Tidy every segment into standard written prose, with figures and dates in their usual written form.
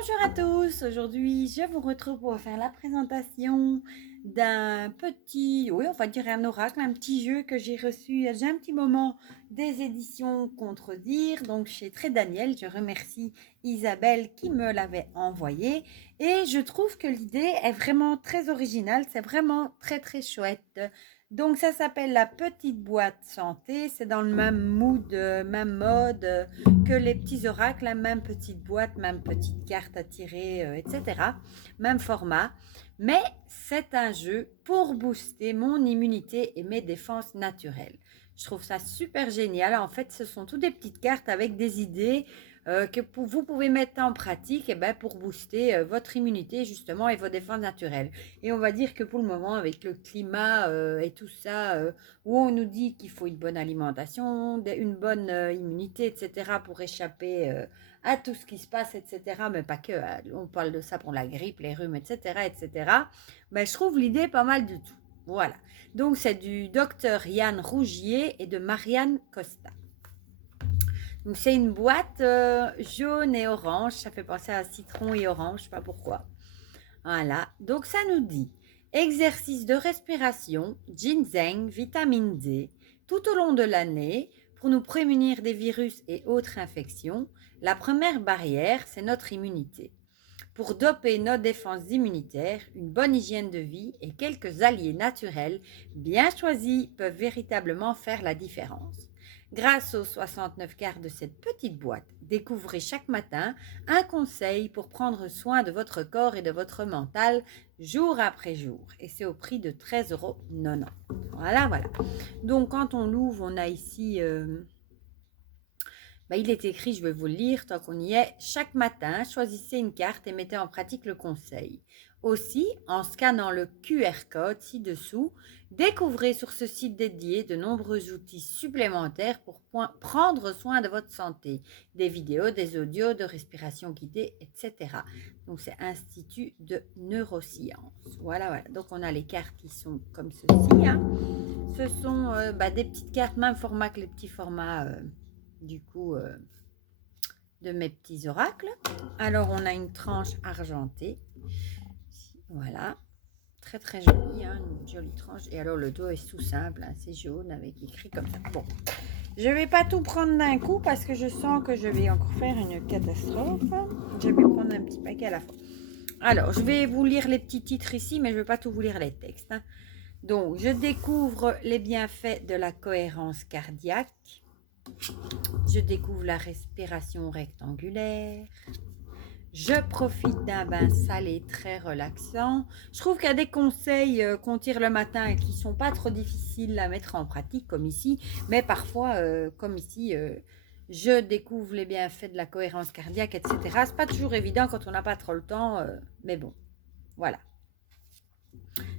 Bonjour à tous, aujourd'hui je vous retrouve pour faire la présentation d'un petit, oui on va dire un oracle, un petit jeu que j'ai reçu il y a un petit moment des éditions Contredire, donc chez Très Daniel. Je remercie Isabelle qui me l'avait envoyé et je trouve que l'idée est vraiment très originale, c'est vraiment très chouette. Donc ça s'appelle la petite boîte santé, c'est dans le même mood, même mode que les petits oracles, la même petite boîte, même petite carte à tirer, etc. Même format. Mais c'est un jeu pour booster mon immunité et mes défenses naturelles. Je trouve ça super génial. En fait, ce sont toutes des petites cartes avec des idées que vous pouvez mettre en pratique pour booster votre immunité justement et vos défenses naturelles. Et on va dire que pour le moment, avec le climat et tout ça, où on nous dit qu'il faut une bonne alimentation, une bonne immunité, etc., pour échapper à tout ce qui se passe, etc., mais pas que, on parle de ça pour la grippe, les rhumes, etc., etc., ben, je trouve l'idée pas mal du tout. Voilà. Donc, c'est du docteur Yann Rougier et de Marianne Costa. Donc, c'est une boîte jaune et orange. Ça fait penser à citron et orange, je ne sais pas pourquoi. Voilà. Donc, ça nous dit exercice de respiration, ginseng, vitamine D, tout au long de l'année pour nous prémunir des virus et autres infections. La première barrière, c'est notre immunité. Pour doper nos défenses immunitaires, une bonne hygiène de vie et quelques alliés naturels bien choisis peuvent véritablement faire la différence. Grâce aux 69 cartes de cette petite boîte, découvrez chaque matin un conseil pour prendre soin de votre corps et de votre mental jour après jour. Et c'est au prix de 13,90 €. Voilà. Donc quand on l'ouvre, on a ici... il est écrit, je vais vous le lire tant qu'on y est. Chaque matin, choisissez une carte et mettez en pratique le conseil. Aussi, en scannant le QR code ci-dessous, découvrez sur ce site dédié de nombreux outils supplémentaires pour prendre soin de votre santé. Des vidéos, des audios de respiration guidée, etc. Donc, c'est Institut de neurosciences. Voilà. Donc, on a les cartes qui sont comme ceci. Ce sont des petites cartes, même format que les petits formats... de mes petits oracles. Alors, on a une tranche argentée. Voilà. Très jolie, une jolie tranche. Et alors, le dos est tout simple, c'est jaune avec écrit comme ça. Bon, je vais pas tout prendre d'un coup parce que je sens que je vais encore faire une catastrophe. Je vais prendre un petit paquet à la fois. Alors, je vais vous lire les petits titres ici, mais je ne vais pas tout vous lire les textes. Donc, je découvre les bienfaits de la cohérence cardiaque. Je découvre la respiration rectangulaire. Je profite d'un bain salé très relaxant. Je trouve qu'il y a des conseils qu'on tire le matin et qui ne sont pas trop difficiles à mettre en pratique comme ici. Mais parfois, comme ici, je découvre les bienfaits de la cohérence cardiaque, etc. Ce n'est pas toujours évident quand on n'a pas trop le temps. Mais bon, voilà.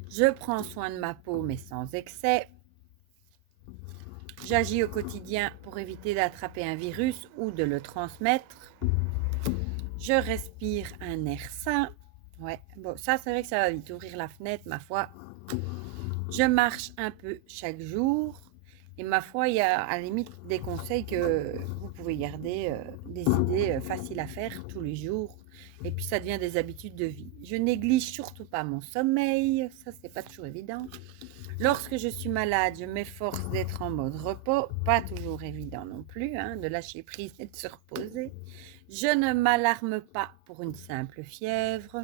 Je prends soin de ma peau mais sans excès. J'agis au quotidien pour éviter d'attraper un virus ou de le transmettre. Je respire un air sain. Ouais, bon, ça c'est vrai que ça va vite. Ouvrir la fenêtre, ma foi. Je marche un peu chaque jour. Et ma foi, il y a à la limite des conseils que vous pouvez garder, des idées faciles à faire tous les jours. Et puis ça devient des habitudes de vie. Je néglige surtout pas mon sommeil. Ça, c'est pas toujours évident. Lorsque je suis malade, je m'efforce d'être en mode repos. Pas toujours évident non plus, de lâcher prise et de se reposer. Je ne m'alarme pas pour une simple fièvre.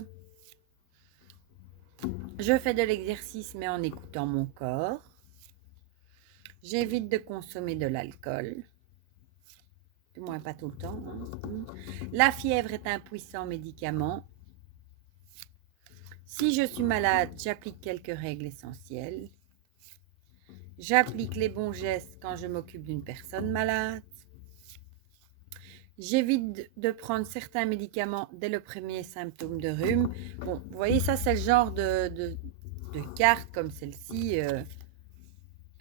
Je fais de l'exercice mais en écoutant mon corps. J'évite de consommer de l'alcool. Du moins pas tout le temps. La fièvre est un puissant médicament. Si je suis malade, j'applique quelques règles essentielles. J'applique les bons gestes quand je m'occupe d'une personne malade. J'évite de prendre certains médicaments dès le premier symptôme de rhume. Bon, vous voyez, ça, c'est le genre de carte comme celle-ci.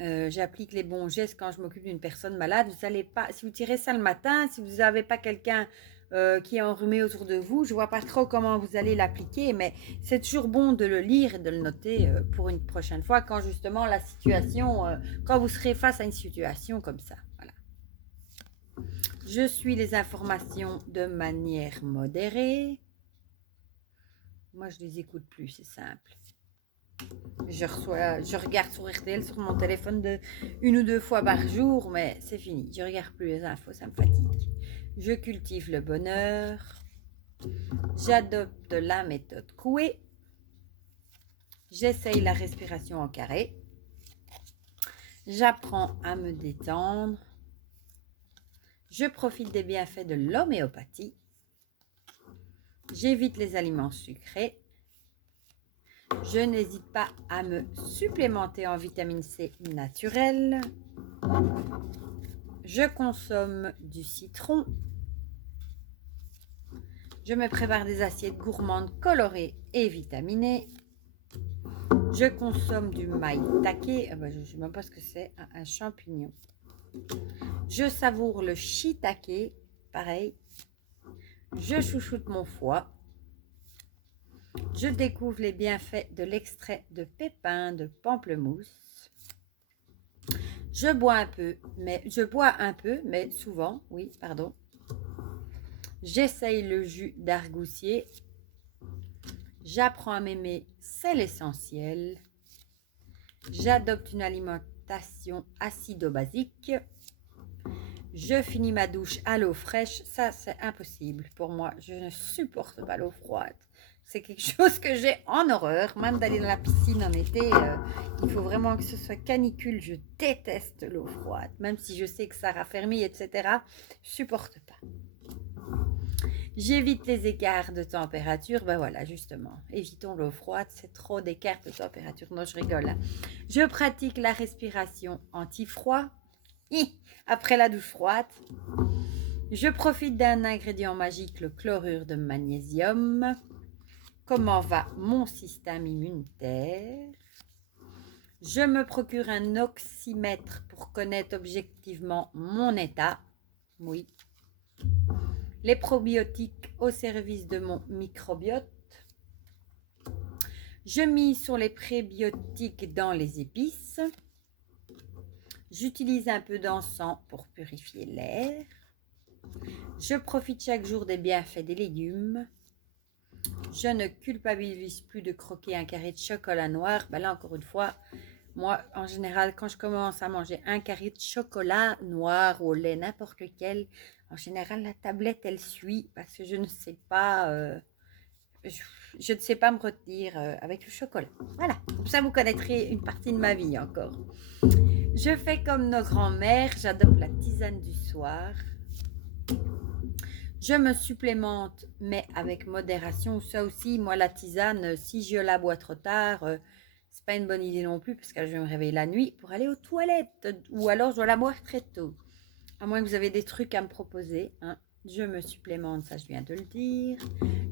J'applique les bons gestes quand je m'occupe d'une personne malade. Vous allez pas, si vous tirez ça le matin, si vous n'avez pas quelqu'un qui est enrhumé autour de vous, je ne vois pas trop comment vous allez l'appliquer, mais c'est toujours bon de le lire et de le noter pour une prochaine fois quand justement la situation, quand vous serez face à une situation comme ça. Voilà. Je suis les informations de manière modérée. Moi, je les écoute plus, c'est simple. Je regarde sur RTL sur mon téléphone une ou deux fois par jour, mais c'est fini. Je regarde plus les infos, ça me fatigue. Je cultive le bonheur. J'adopte la méthode Coué. J'essaye la respiration en carré. J'apprends à me détendre. Je profite des bienfaits de l'homéopathie. J'évite les aliments sucrés. Je n'hésite pas à me supplémenter en vitamine C naturelle. Je consomme du citron. Je me prépare des assiettes gourmandes colorées et vitaminées. Je consomme du maïtake. Je ne sais même pas ce que c'est, un champignon. Je savoure le shiitake, pareil. Je chouchoute mon foie. Je découvre les bienfaits de l'extrait de pépins de pamplemousse. Je bois un peu, mais souvent, oui, pardon. J'essaye le jus d'argousier. J'apprends à m'aimer, c'est l'essentiel. J'adopte une alimentation acido-basique. Je finis ma douche à l'eau fraîche. Ça, c'est impossible pour moi. Je ne supporte pas l'eau froide. C'est quelque chose que j'ai en horreur. Même d'aller dans la piscine en été, il faut vraiment que ce soit canicule. Je déteste l'eau froide. Même si je sais que ça raffermit, etc. Je ne supporte pas. J'évite les écarts de température. Ben voilà, justement. Évitons l'eau froide. C'est trop d'écarts de température. Non, je rigole. Hein. Je pratique la respiration anti-froid. Après la douche froide. Je profite d'un ingrédient magique, le chlorure de magnésium. Comment va mon système immunitaire? Je me procure un oxymètre pour connaître objectivement mon état. Oui. Les probiotiques au service de mon microbiote. Je mise sur les prébiotiques dans les épices. J'utilise un peu d'encens pour purifier l'air. Je profite chaque jour des bienfaits des légumes. Je ne culpabilise plus de croquer un carré de chocolat noir. Ben là, encore une fois, moi, en général, quand je commence à manger un carré de chocolat noir ou au lait, n'importe lequel, en général, la tablette, elle suit parce que je ne sais pas, je ne sais pas me retenir avec le chocolat. Voilà, comme ça, vous connaîtrez une partie de ma vie encore. Je fais comme nos grands-mères, j'adopte la tisane du soir. Je me supplémente, mais avec modération. Ça aussi, moi, la tisane, si je la bois trop tard, c'est pas une bonne idée non plus, parce que je vais me réveiller la nuit pour aller aux toilettes. Ou alors, je dois la boire très tôt. À moins que vous avez des trucs à me proposer. Hein. Je me supplémente, ça, je viens de le dire.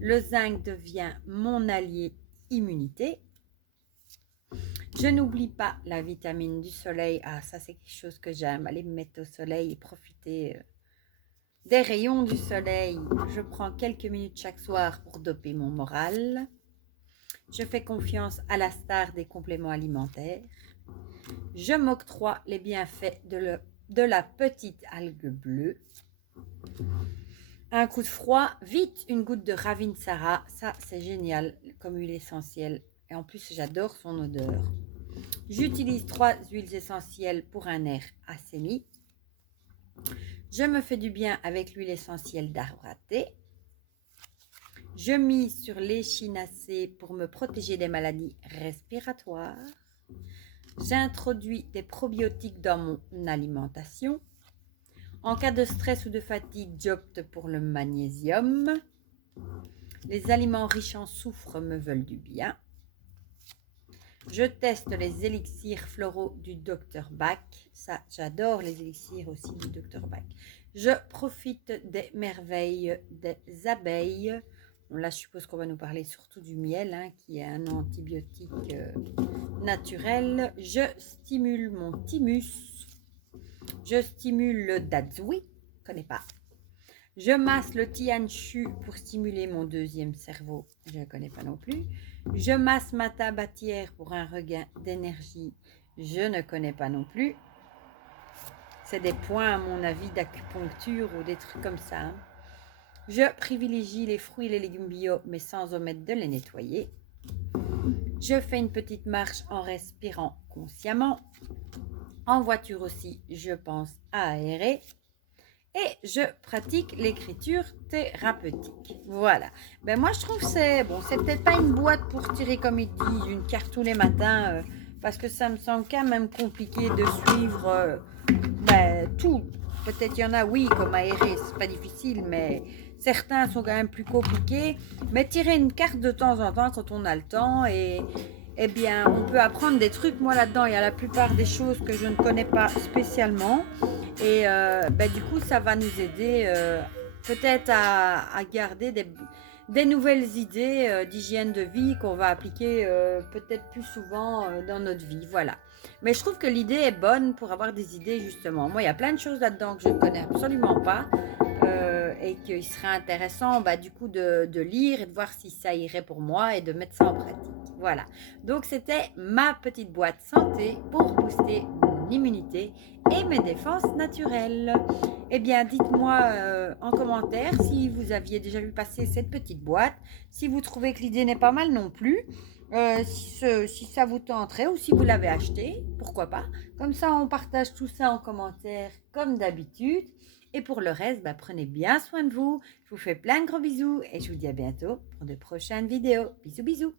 Le zinc devient mon allié immunité. Je n'oublie pas la vitamine du soleil. Ah, ça, c'est quelque chose que j'aime. Aller me mettre au soleil et profiter des rayons du soleil. Je prends quelques minutes chaque soir pour doper mon moral. Je fais confiance à la star des compléments alimentaires. Je m'octroie les bienfaits de la petite algue bleue. Un coup de froid, vite une goutte de Ravinsara. Ça, c'est génial comme huile essentielle. Et en plus, j'adore son odeur. J'utilise 3 huiles essentielles pour un air assaini. Je me fais du bien avec l'huile essentielle d'arbre à thé. Je mise sur l'échinacée pour me protéger des maladies respiratoires. J'introduis des probiotiques dans mon alimentation. En cas de stress ou de fatigue, j'opte pour le magnésium. Les aliments riches en soufre me veulent du bien. Je teste les élixirs floraux du Dr Bach. Ça, j'adore les élixirs aussi du Dr Bach. Je profite des merveilles des abeilles. Bon, là, je suppose qu'on va nous parler surtout du miel, hein, qui est un antibiotique naturel. Je stimule mon thymus. Je stimule le datsui. Je ne connais pas. Je masse le tianchu pour stimuler mon deuxième cerveau. Je ne connais pas non plus. Je masse ma tabatière pour un regain d'énergie. Je ne connais pas non plus. C'est des points, à mon avis, d'acupuncture ou des trucs comme ça. Hein. Je privilégie les fruits et les légumes bio, mais sans omettre de les nettoyer. Je fais une petite marche en respirant consciemment. En voiture aussi, je pense à aérer. Et je pratique l'écriture thérapeutique. Voilà. Ben moi, je trouve que c'est bon. C'est peut-être pas une boîte pour tirer, comme ils disent, une carte tous les matins, parce que ça me semble quand même compliqué de suivre tout. Peut-être il y en a, oui, comme aérer, c'est pas difficile, mais certains sont quand même plus compliqués. Mais tirer une carte de temps en temps quand on a le temps et eh bien, on peut apprendre des trucs. Moi, là-dedans, il y a la plupart des choses que je ne connais pas spécialement. Et du coup, ça va nous aider peut-être à garder des nouvelles idées d'hygiène de vie qu'on va appliquer peut-être plus souvent dans notre vie. Voilà. Mais je trouve que l'idée est bonne pour avoir des idées, justement. Moi, il y a plein de choses là-dedans que je ne connais absolument pas et qu'il serait intéressant, du coup, de lire et de voir si ça irait pour moi et de mettre ça en pratique. Voilà. Donc, c'était ma petite boîte santé pour booster mon immunité et mes défenses naturelles. Eh bien, dites-moi en commentaire si vous aviez déjà vu passer cette petite boîte, si vous trouvez que l'idée n'est pas mal non plus, si ça vous tenterait ou si vous l'avez acheté, pourquoi pas. Comme ça, on partage tout ça en commentaire comme d'habitude. Et pour le reste, prenez bien soin de vous. Je vous fais plein de gros bisous et je vous dis à bientôt pour de prochaines vidéos. Bisous, bisous.